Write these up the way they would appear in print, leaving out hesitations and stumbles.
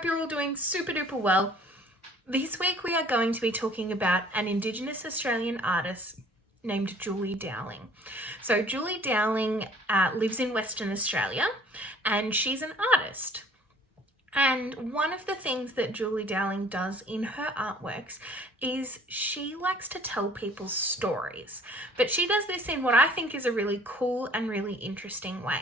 hope you're all doing super duper well. This week we are going to be talking about an Indigenous Australian artist named Julie Dowling. So Julie Dowling lives in Western Australia and she's an artist. And one of the things that Julie Dowling does in her artworks is she likes to tell people's stories. But she does this in what I think is a really cool and really interesting way.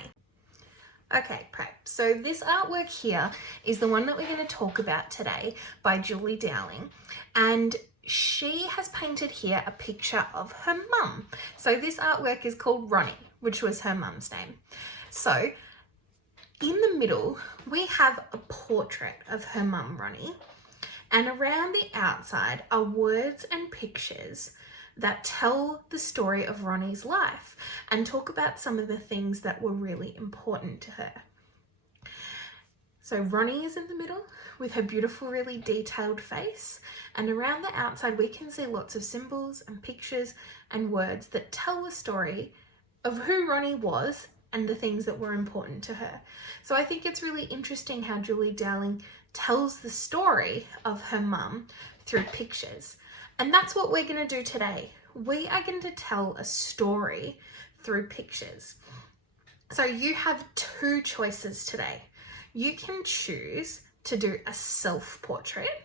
Okay, prep. So this artwork here is the one that we're going to talk about today by Julie Dowling. And she has painted here a picture of her mum. So this artwork is called Ronnie, which was her mum's name. So in the middle, we have a portrait of her mum, Ronnie. And around the outside are words and pictures that tell the story of Ronnie's life and talk about some of the things that were really important to her. So Ronnie is in the middle with her beautiful, really detailed face, and around the outside we can see lots of symbols and pictures and words that tell the story of who Ronnie was and the things that were important to her. So I think it's really interesting how Julie Dowling tells the story of her mum through pictures. And that's what we're going to do today. We are going to tell a story through pictures. So you have two choices today. You can choose to do a self-portrait.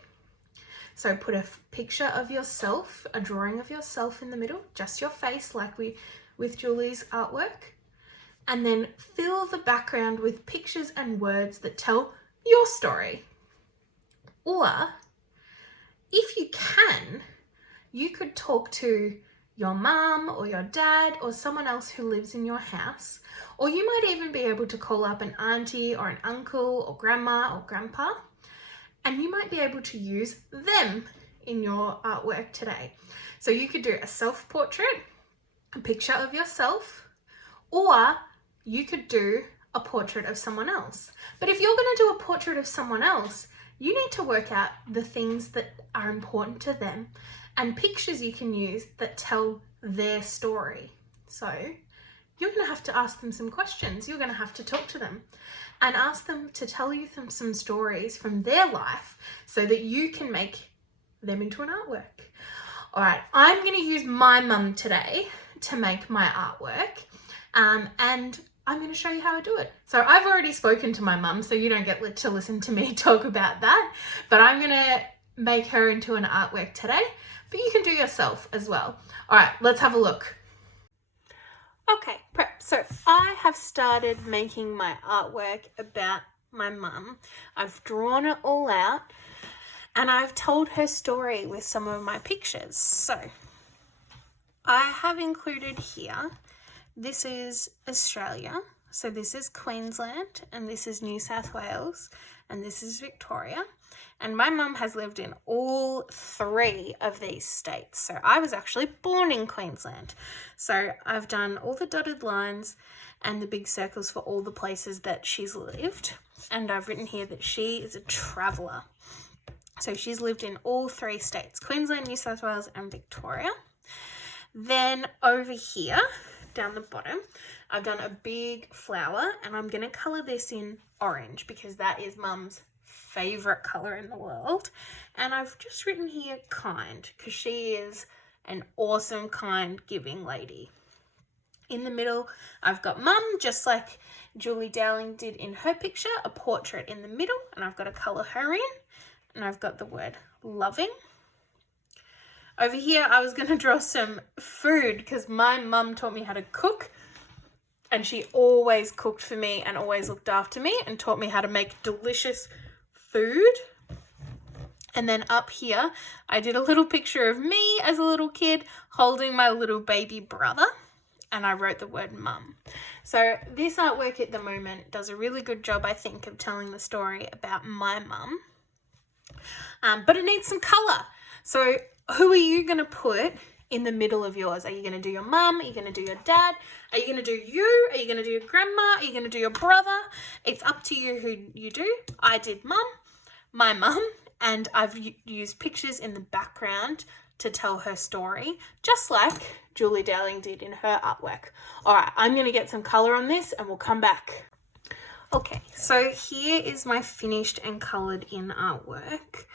So put a picture of yourself, a drawing of yourself in the middle, just your face like with Julie's artwork. And then fill the background with pictures and words that tell your story. Or if you can, you could talk to your mum or your dad or someone else who lives in your house, or you might even be able to call up an auntie or an uncle or grandma or grandpa, and you might be able to use them in your artwork today. So you could do a self-portrait, a picture of yourself, or you could do a portrait of someone else. But if you're going to do a portrait of someone else, you need to work out the things that are important to them and pictures you can use that tell their story. So you're going to have to ask them some questions. You're going to have to talk to them and ask them to tell you some stories from their life so that you can make them into an artwork. All right, I'm going to use my mum today to make my artwork, and I'm going to show you how I do it. So I've already spoken to my mum, so you don't get to listen to me talk about that, but I'm going to make her into an artwork today, but you can do yourself as well. All right, let's have a look. Okay, prep. So I have started making my artwork about my mum. I've drawn it all out and I've told her story with some of my pictures. So I have included here, this is Australia. So this is Queensland and this is New South Wales and this is Victoria. And my mum has lived in all three of these states. So I was actually born in Queensland. So I've done all the dotted lines and the big circles for all the places that she's lived. And I've written here that she is a traveller. So she's lived in all three states, Queensland, New South Wales and Victoria. Then over here, down the bottom, I've done a big flower and I'm going to colour this in orange because that is mum's favourite colour in the world. And I've just written here kind because she is an awesome, kind, giving lady. In the middle, I've got mum, just like Julie Dowling did in her picture, a portrait in the middle, and I've got to colour her in, and I've got the word loving. Over here, I was going to draw some food because my mum taught me how to cook, and she always cooked for me and always looked after me and taught me how to make delicious food. And then up here, I did a little picture of me as a little kid holding my little baby brother, and I wrote the word mum. So this artwork at the moment does a really good job, I think, of telling the story about my mum. But it needs some colour. So who are you going to put in the middle of yours? Are you going to do your mum? Are you going to do your dad? Are you going to do you? Are you going to do your grandma? Are you going to do your brother? It's up to you who you do. I did mum, my mum, and I've used pictures in the background to tell her story, just like Julie Dowling did in her artwork. All right, I'm going to get some colour on this and we'll come back. Okay, so here is my finished and coloured in artwork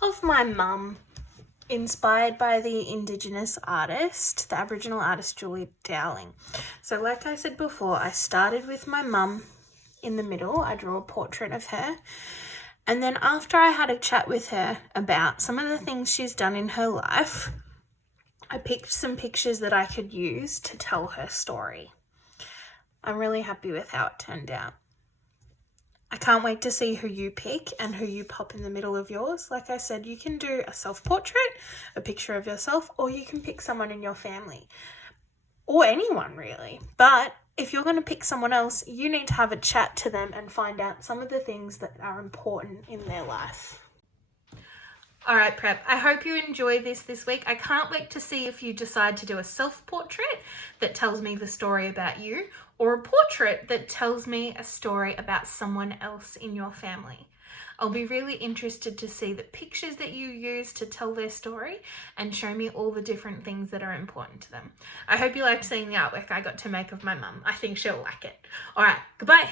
of my mum, inspired by the Indigenous artist, the Aboriginal artist Julie Dowling. So like I said before, I started with my mum in the middle. I drew a portrait of her. And then after I had a chat with her about some of the things she's done in her life, I picked some pictures that I could use to tell her story. I'm really happy with how it turned out. I can't wait to see who you pick and who you pop in the middle of yours. Like I said, you can do a self-portrait, a picture of yourself, or you can pick someone in your family, or anyone really. But if you're going to pick someone else, you need to have a chat to them and find out some of the things that are important in their life. All right, Prep, I hope you enjoy this week. I can't wait to see if you decide to do a self-portrait that tells me the story about you, or a portrait that tells me a story about someone else in your family. I'll be really interested to see the pictures that you use to tell their story and show me all the different things that are important to them. I hope you liked seeing the artwork I got to make of my mum. I think she'll like it. All right, goodbye.